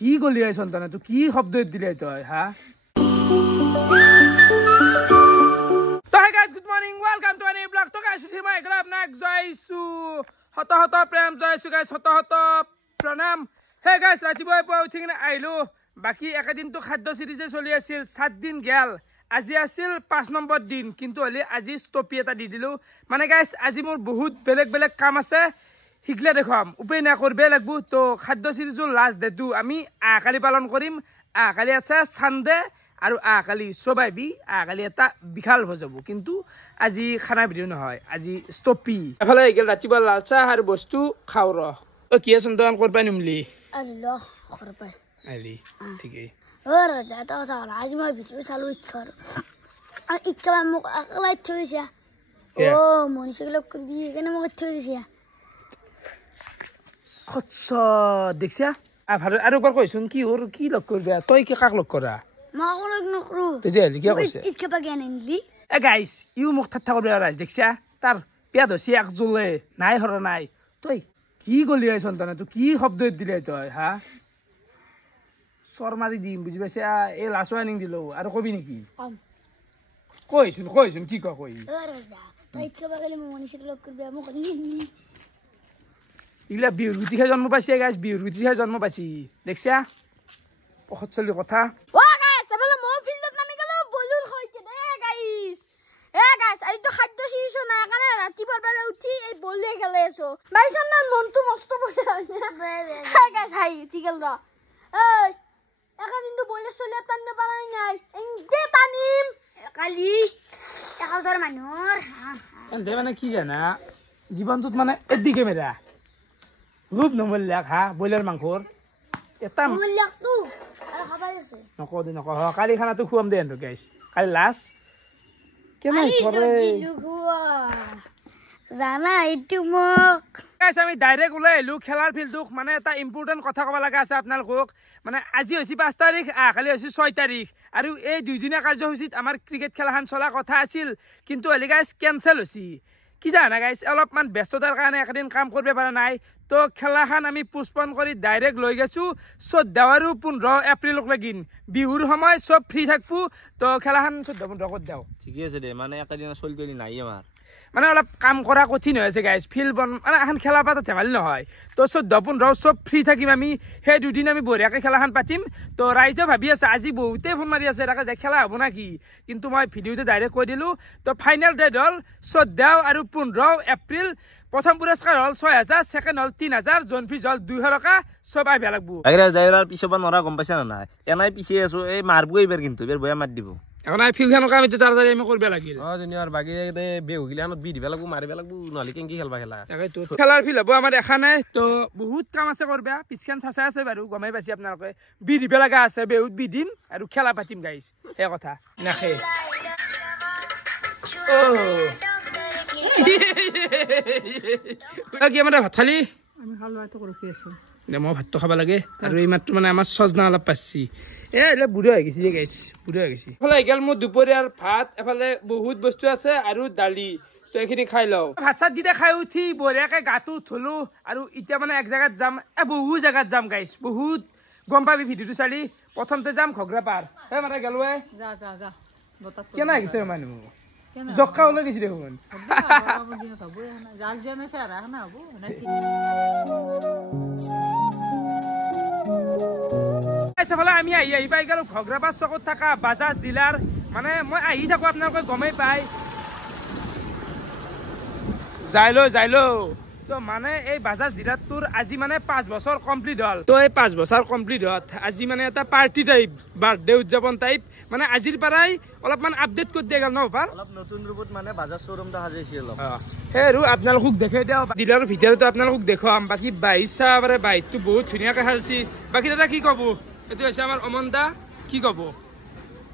কি গলি আই সন্তান তো কি শব্দ দিলে তই হা তো hi guys good morning welcome to any blog তো গাইস উঠি মই গ্রাব নাক জয়সু হত হত প্রেম জয়সু গাইস হত হত প্ৰণাম হে গাইস ৰাতিপুৱাই পুৱা উঠি কিনে আইলো বাকি একেদিনটো খাদ্য সিৰিজে চলি আছিল 7 দিন গেল আজি আছিল 5 নম্বৰ দিন কিন্তু হলি আজি ষ্টপি এটা দি দিলো মানে গাইস আজি মোৰ বহুত বেলেগ বেলেগ কাম আছে হিগলে দেখাম উপায় না কৰবে লাগবো তো খাদ্য সিৰিজৰ লাস্ট ডেটু আমি আকালি পালন কৰিম আকালি আছে সানডে আৰু আকালি সবাইবি আকালি এটা বিশাল হৈ যাব কিন্তু আজি খানা ভিডিও নহয় আজি ষ্টপি এফালে গেল ৰাতিপুৱা লাল চাহ আৰু বস্তু খাও ৰ ও কি সন্তান কৰবা নিমলি আল্লাহ করবে আলি ঠিকই ওর দাদা দাদা আজ মই ভিডিও চালু কর আর ইতকা মোক আকলাই থইছে ও মনিষকে লগ করবি কেন মোক থইছে খচ্ছা দেখছা আৰু একবাৰ কৈছোন কি ওৰ কি লগ কৰবা তই কি কাক লগ কৰা মা লগ নকৰো তেজে কি কৈছে ইতকা বাগান আনলি এ গাইস ইউ মোক ঠাট্টা কৰবা ৰাজ দেখছা তাৰ পেট হৈছে এক জুলে নাই হৰ নাই তই কি গলি আই সন্তান তো কি শব্দ দিলে তই হা চৰ মাৰি দিম বুজি পাইছা এই লাছ ৱাৰ্নিং দিলো আৰু কবি নেকি কৈছোন কি কৈ ওর দাদা তই ইতকা বাগালে মনিষকে লগ করবি মোক নি ইলা বিহুতি খাই জন্ম পাইছে গাইস বিহুতি খাই জন্ম পাইছি দেখছা পখত চলি কথা ও গাইস আপলে মো ফিল্ডত নামি গেল বলুর হইছে দে গাইস আই তো খাদ্য শীর্ষ না কারণে ৰাতিপুৱা বেলা উঠি এই বললে খেলে এসো ভাই সন্ধান মনটো মস্ত পড়ে আছে হ্যাঁ গাইস হাই ঠিক গেল দা এই এখন কিন্তু বলে চলে টানতে পারাই নাই এঙ্গে টানিম কালি একাউজৰ মানুহৰ এন্তে মানে কি জানা জীৱনটোত মানে এদিকে মেৰা ৰূপ নমল্যাক হা বইলাৰ মাংসৰ এটা মূল্যটো আৰু খাবাই আছে নক কালি খানাটো খুৱাম দে এন্তো গাইস কালি লাস্ট কেনে করে জানা এইটো মোক গাইস আমি ডাইরেক্ট ওলাই আইলো খেলার ফিল্ডক মানে এটা ইম্পর্টেন্ট কথা কব লাগা আছে আপোনালোকক মানে আজি হৈছে 5 তাৰিখ কালি হৈছে 6 তাৰিখ আৰু এই দুইদিনীয়া কাৰ্যসূচীত আমাৰ ক্ৰিকেট খেলাখন চলা কথা আছিল কিন্তু হলি গাইস কেনসেল হৈছে কি জানা গাইস অলপমান ব্যস্ততাৰ কাৰণে একদিন কাম কৰিব পৰা নাই তো খেলাখন আমি পোষ্টপন কৰি ডাইৰেক্ট লৈ গেছো 14 আৰু 15 এপ্ৰিলক লাগিন বিহুৰ সময় সব ফ্ৰী থাকবো তো খেলাখন 14 15 কৰি দাও ঠিকই আছে দে মানে একদিন চলি তলি নাই আমাৰ মানে অলপ কাম কৰা কঠিন হৈ আছে গাইস ফিল্ড বন মানে এখন খেলা পাতা ধেমালি নহয় তো 14 15 সব ফ্ৰী থাকিম আমি সেই দুদিন আমি বঢ়িয়াকৈ খেলাখন পাতিম তো ৰাইজে ভাবি আছে আজি বহুতে ফোন মাৰি আছে তাকে যে খেলা হ'ব নাকি কিন্তু মই ভিডিওতে ডাইৰেক্ট কৈ দিলো তো ফাইনেল ডেট হ'ল 14 আৰু 15 এপ্ৰিল প্রথম পুরস্কার হল 6000 সেকেন্ড হল 3000 জন ফিজ হল 200 টাকা সব আইবা লাগবো আগরা যাইরার পিছবা নরা গম পাইছ না নাই এনাই পিছে আছো এই মারবো এবার কিন্তু এবার বয়া মার দিব এখন আই ফিল খানক আমি তাড়াতাড়ি আমি করবে লাগিল জুনিয়র বাকি দে বেহু গিলানত বি দিবা লাগবো মারিবা লাগবো নহলে কেঙ্কি খেলবা খেলা তাই তো খেলার ফিল হবো আমার দেখা নাই তো বহুত কাম আছে করবে পিছখান চাচা আছে বাৰু গমাই পাইছি আপনালকে বি দিবা লাগা আছে বহুত বি দিম আৰু খেলা পাতিম গাইস এই কথা নাখে ও কি আমাৰ ভাত খালি আমি হালুৱাটো ৰখি আছো দে মই ভাতটো খাব লাগে আৰু এই মাত্ৰ মানে আমাৰ সজনা অলপ পাচ্ছি এলে বুঢ়া হৈ গৈছে গাইছ বুঢ়া হৈ গৈছে এফালে গেল মোৰ দুপৰীয়াৰ ভাত এফালে বহুত বস্তু আছে আৰু দালি তো এইখিনি খাই লওঁ ভাত চাত গিটা খাই উঠি বঢ়িয়াকৈ গাটো ধুলো আৰু এতিয়া মানে এক জেগাত যাম বহুত জেগাত যাম গাইছ বহুত গম পাবি ভিডিঅ'টো চালি প্ৰথমতে যাম ঘগ্ৰাপাৰ সেই মানে গেলোৱে যা যা যা বতাক কেনে আহিছে মানুহ জক্কা ওলাই গৈছে দেখোন জাল দিয়া নাই সারা না হবো নাকি এফালে আমি আহি পাই গেলো ঘগ্ৰাপাৰ চকত থকা বাজাজ ডিলাৰ মানে মই আহি থাকো আপোনালোকে গমেই পাই যাইলো তো মানে এই বাজাজ ডিলাৰটোৰ আজি মানে 5 বছৰ কমপ্লিট হল তো এই 5 বছৰ কমপ্লিট হত আজি মানে এটা পাৰ্টি টাইপ বাৰ্থডে উদযাপন টাইপ মানে আজিৰ পৰাই অলপমান আপডেট কৰি দিয়া গেল ন পাৰ অলপ নতুন ৰূপত মানে বাজাজ শ্বৰুমটা সাজাইছে অলপ হে আৰু আপোনালোকক দেখাই দিও ডিলাৰৰ ভিতৰতো আপোনালোকক দেখাম বাকি বাইছা বাৰে বাইটো বহুত ধুনীয়াকৈ সাজিছে বাকি দাদা কি কব এটো আছে আমাৰ অমনদা কি কব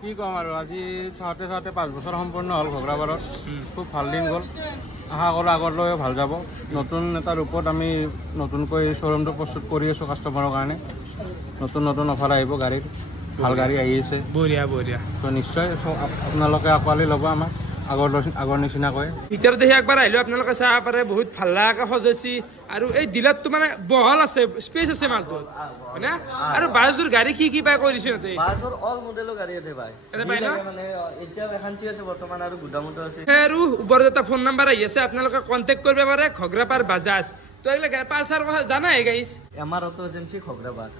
কি কম আৰু আজি চাওঁতে 5 বছৰ সম্পূৰ্ণ হ'ল ঘগ্ৰাপাৰত খুব ভাল দিন গ'ল আশা কৰোঁ আগলৈও ভাল যাব নতুন এটা ৰূপত আমি নতুনকৈ শ্বৰুমটো প্ৰস্তুত কৰি আছোঁ কাষ্টমাৰৰ কাৰণে নতুন অফাৰ আহিব গাড়ীৰ ভাল গাড়ী আহি আছে বঢ়িয়া তো নিশ্চয় আপোনালোকে আঁকোৱালি ল'ব আমাক আগৰ নিচিনাকৈ ভিতৰত দেখি একবাৰ আহিলো আপোনালোকে চাব পাৰে বহুত ভাল লগাকে সজাইছি আৰু এই ডিলাৰটো মানে বহল আছে স্পেচ আছে মালটো হয়নে আৰু বাজাজৰ গাড়ী কি পাই কৈ দিছো ইয়াতে বাজাজৰ অল মডেলৰ গাড়ী আছে ভাই এটা পাই না মানে এতিয়া এখানচি আছে বৰ্তমান আৰু গুদামতো আছে আৰু ওপৰত এটা ফোন নাম্বাৰ আহি আছে আপোনালোকে কন্টেক্ট কৰিব পাৰে ঘগ্ৰাপাৰ বাজাজ তো এইগিলা পালচাৰ কথা জানাই গাইছ আমাৰ অটো এজেন্সি ঘগ্ৰাপাৰ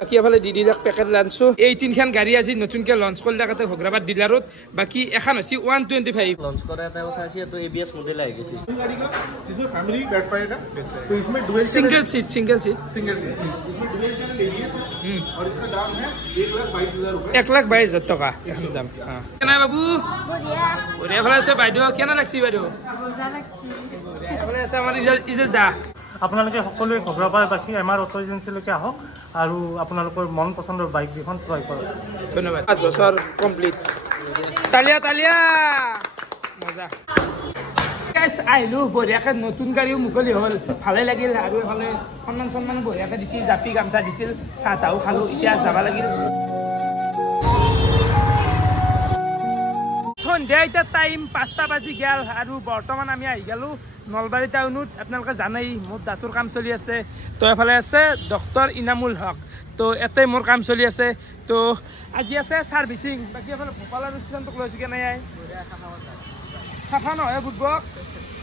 বাকী এফালে ডিলাৰ পেকেট লাঞ্চো এই তিনিখন গাড়ী আজি নতুনকৈ লঞ্চ কৰিলে তাতে ঘগ্ৰাপাৰ ডিলাৰত বাকী এখন হৈছে 125 लॉन्च करा था वो था तो एबीएस मॉडल आएगी सी गाड़ी का जिसमें फैमिली बैठ पाएगा तो इसमें dual single seat single seat इसमें डुअल चैनल एबीएस है और इसका दाम है 1,22,000 रुपए 1,22,000 টকা এখন দাম কেনা বাবু বঢ়িয়া ভালে আছে বাইদেউ কেনা লাগছি বাইদেউ ভালে আছে আমাৰ ইজেজ দা আপোনালোকে সকলোৱে ঘগ্ৰাপাৰ বাকী আমাৰ অটো এজেঞ্চিলৈকে আহক আৰু আপোনালোকৰ মন পচন্দৰ বাইক দুখন ক্ৰয় কৰক ধন্যবাদ 5 বছৰ কমপ্লিট তালিয়া তালিয়া মজা গাইস আইলো বঢ়িয়াকে নতুন গাড়ীও মুকলি হ'ল ভালে লাগিল আৰু এফালে সন্মান বঢ়িয়াকে দিছিল জাপি গামছা দিছিল চাহ তাও খালো এতিয়া যাব লাগিল সন্ধিয়া এতিয়া টাইম 5টা বাজি গেল আৰু বৰ্তমান আমি আহি গেলো নলবাৰী টাউনত আপোনালোকে জানেই মোৰ দাঁতৰ কাম চলি আছে তো এফালে আছে ডক্টৰ ইনামুল হক তো এতে মোৰ কাম চলি আছে তো আজি আছে সাৰ্ভিসিং বাকি এফালে ভোপালৰ ৰেষ্টুৰেণ্টক লৈছো কেনে আই চাফা নহয় বুটবক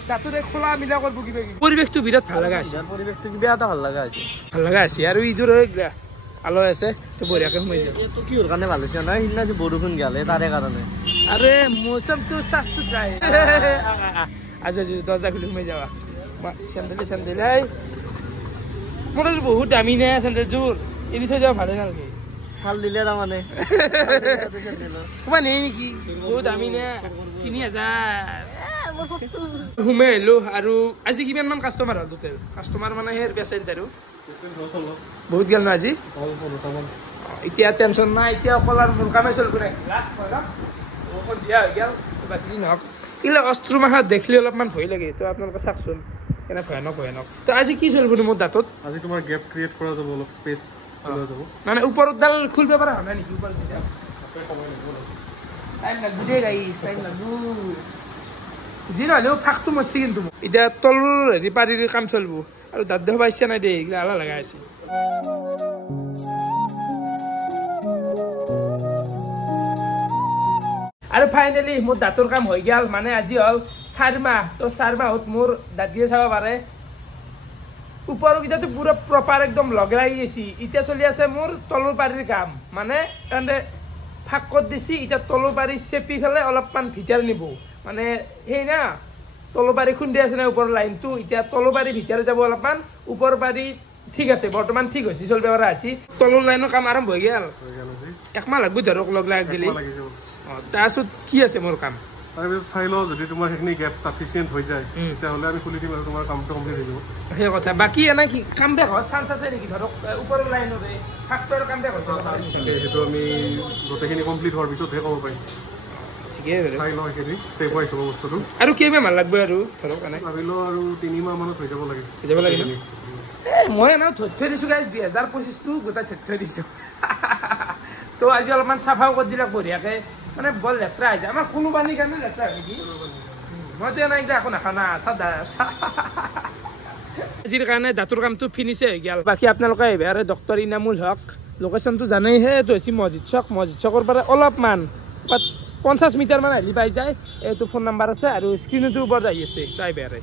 দাঁতৰে খোলা মিলা কৰিব কিবা পৰিৱেশটো বিৰাট ভাল লগা আছে পৰিৱেশটো কিবা এটা ভাল লগা আছে আৰু ইদুৰ হৈ গলা আলয় আছে তো বঢ়িয়াকে সোমাই যাও এইটো কিহৰ কাৰণে ভাল হৈছে নহয় সিদিনা যে বৰষুণ গালে তাৰে কাৰণে আৰে মৌচমটো সাফ সুথৰাই আজি দৰ্জা খুলি সোমাই যাবা চেণ্ডেল মোৰ বহুত দামী নে চেণ্ডেলযোৰ এৰি থৈ যাব ভালে নালাগে চাল দিলে তাৰমানে তোমাৰ নেই নেকি বহুত দামী নে 3,000 সোমাই আহিলো আৰু আজি কিমানমান কাষ্টমাৰ হ'ল টোটেল কাষ্টমাৰ মানে হেৰ পেচেণ্ট আৰু বহুত গেল ন আজি এতিয়া টেনশ্যন নাই এতিয়া অকল আৰু মোৰ কামেই চলিব নাই লাষ্ট সন্ধিয়া হৈ গেল বাকী নহওক এইগিলা অস্ত্ৰ মাহত দেখিলে অলপমান ভয় লাগে তো আপোনালোকে চাওকচোন কেনে ভয়ানক তো আজি কি চলিব মোৰ দাঁতত আজি তোমাৰ গেপ ক্ৰিয়েট কৰা যাব অলপ স্পেচ যাব মানে ওপৰত ডাল খুলিব পৰা হোৱা নাই নেকি ওপৰত যেতিয়া টাইম লাগব দেই গাইছ টাইম লাগব যি নহ'লেও ফাঁকটো মৰছি কিন্তু এতিয়া তলৰ হেৰি পাৰিৰ কাম চলিব আৰু দাঁত দেখাব ইচ্ছা নাই দেই এইগিলা আলা লগা আছে আৰু ফাইনেলি মোৰ দাঁতৰ কাম হৈ গেল মানে আজি হ'ল 4 মাহ তো 4 মাহত মোৰ দাঁতগিয়ে চাব পাৰে ওপৰৰ কিটাটো পুৰা প্ৰপাৰ একদম লগাই গৈছি এতিয়া চলি আছে মোৰ তলৰ পাৰিৰ কাম মানে এনে ফাঁক কৰি দিছি এতিয়া তলৰ পাৰি চেপি ফেলে অলপমান ভিতৰ নিব মানে সেই না তলৰ পাৰি খুন্দি আছে না ওপৰৰ লাইনটো এতিয়া তলৰ পাৰি ভিতৰে যাব অলপমান ওপৰৰ পাৰি ঠিক আছে বৰ্তমান ঠিক হৈছে চলিব পৰা আছে তলৰ লাইনৰ কাম আৰম্ভ হৈ গেল একমাহ লাগব ধৰক লগ লাগ গেলি তাৰপিছত কি আছে মোৰ কাম তাৰপিছত চাই লওঁ যদি তোমাৰ সেইখিনি গেপ চাফিচিয়েণ্ট হৈ যায় তেতিয়াহ'লে আমি খুলি দিম আৰু তোমাৰ কামটো কমপ্লিট হৈ যাব সেই কথা বাকী এনে কি কাম বেক হোৱাৰ চান্স আছে নেকি ধৰক ওপৰৰ লাইনতে ফেক্টৰৰ কাম বেক হৈ যাব সেইটো আমি গোটেইখিনি কমপ্লিট হোৱাৰ পিছতহে ক'ব পাৰিম ঠিকেই বাৰু চাই লওঁ সেইখিনি ছেভ হৈ যাব বস্তুটো আৰু কেইমাহ মান লাগব আৰু ধৰক এনে ভাবিলোঁ আৰু 3 মাহ মানত হৈ যাব লাগে হৈ যাব লাগে মই এনেও থৈ দিছোঁ গাইজ 2025টো গোটাই থৈ দিছোঁ তো আজি অলপমান চাফাও কৰি দিলাক বঢ়িয়াকৈ মানে বৰ লেতেৰা হৈছে আমাৰ কোনো পানীৰ কাৰণে লেতেৰা হয় নেকি মইতো এনে এইগিলা একো নাখাওঁ না চাদা আজিৰ কাৰণে দাঁতৰ কামটো ফিনিছে হৈ গ'ল বাকী আপোনালোকে আহিবে আৰু ডক্টৰ ইনামুল হক লোকেশ্যনটো জানেই সেইটো হৈছে মছজিদ চকৰ পৰা অলপমান 50 মিটাৰমান আহিলে পাই যায় এইটো ফোন নাম্বাৰ আছে আৰু স্ক্ৰীণটোৰ ওপৰত আহি আছে তো আহিবে আৰু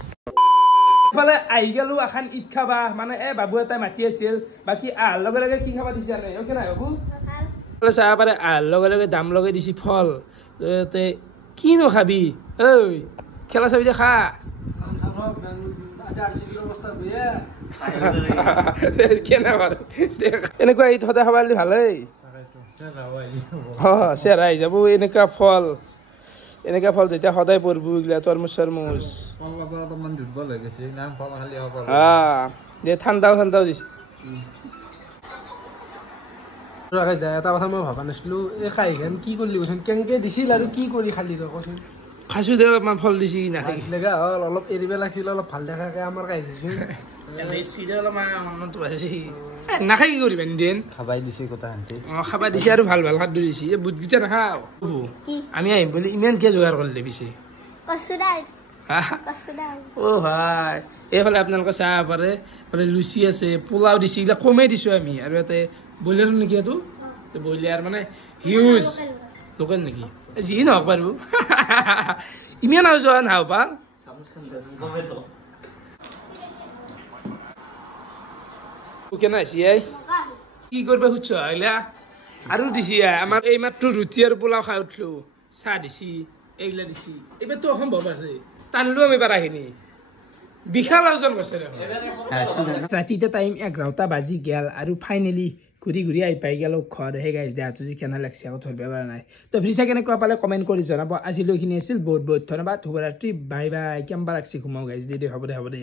ইফালে আহি গেলো এখন ঈদ খাবা মানে বাবু এটাই মাতি আছিল বাকী আহাৰ লগে লগে কি খাবা দিছে নাই অ'কে নাই বাবু চাব পাৰে আহাৰ লগে লগে দাম লগাই দিছে ফল কিনো খাবি ঐ খেলা চাবি যে খা এনেকুৱা ঈদ সদায় খাব দিলে ভালেই চেহেৰা আহি যাব এনেকুৱা ফল যেতিয়া সদায় পঢ়ব এইগিলা তৰমুজ চৰমুজ ঠাণ্ডাও দিছে এটা কথা মই ভবা নাছিলো এই খাইখান কি কৰিলি কচোন কেনেকে দিছিল আৰু কি কৰি খালি তই কচোন খাইছোঁ যে অলপমান ফল দিছি নাখাই লগা হ'ল অলপ এৰিব লাগিছিল অলপ ভাল দেখাকে আমাৰ কাই চিৰিয়েল অলপমান মনটো ভাবিছি নাখাই কি কৰিবা নিদিয়েন খাবাই দিছে কথা আনতে অঁ খাবা দিছে আৰু ভাল ভাল খাদ্য দিছে এই বুটকেইটা নাখাওঁ আমি আহিম বুলি ইমান কিয় যোগাৰ কৰিলে পিছে অ' ভাই এইফালে আপোনালোকে চাহ পাৰে এইফালে লুচি আছে পোলাও দিছে এইবিলাক কমেই দিছোঁ আমি আৰু ইয়াতে ব্ৰইলাৰ নেকি এইটো ব্ৰইলাৰ মানে হিউজ লোকেল নেকি যি নহওক বাৰু ইমান আৰু যোৱা নাও পাৰ কেনে আহিছি কি কৰিব খুজছ আহিলা আৰু দিছি আমাৰ এই মাত্ৰ ৰুটি আৰু পোলাও খাই উঠলো চাহ দিছি এইগিলা দিছি এইবাৰতো অসম্ভৱ আছে টানলো আমি পাৰাখিনি বিশাল আয়োজন কৰিছে ৰাতিতে টাইম 11টা বাজি গেল আৰু ফাইনেলি ঘূৰি ঘূৰি আহি পাই গেল ঘৰ সেই গাইজ দেহাটো যি কেনে লাগছে আকৌ ধৰিব পৰা নাই তো ভিডিঅ' কেনেকুৱা পালে কমেণ্ট কৰি জনাব আজিলৈখিনি আছিল বহুত বহুত ধন্যবাদ শুভৰাত্ৰি বাই বাই কেম্বা লাগছি ঘুমাও গাইজ দে হ'ব দে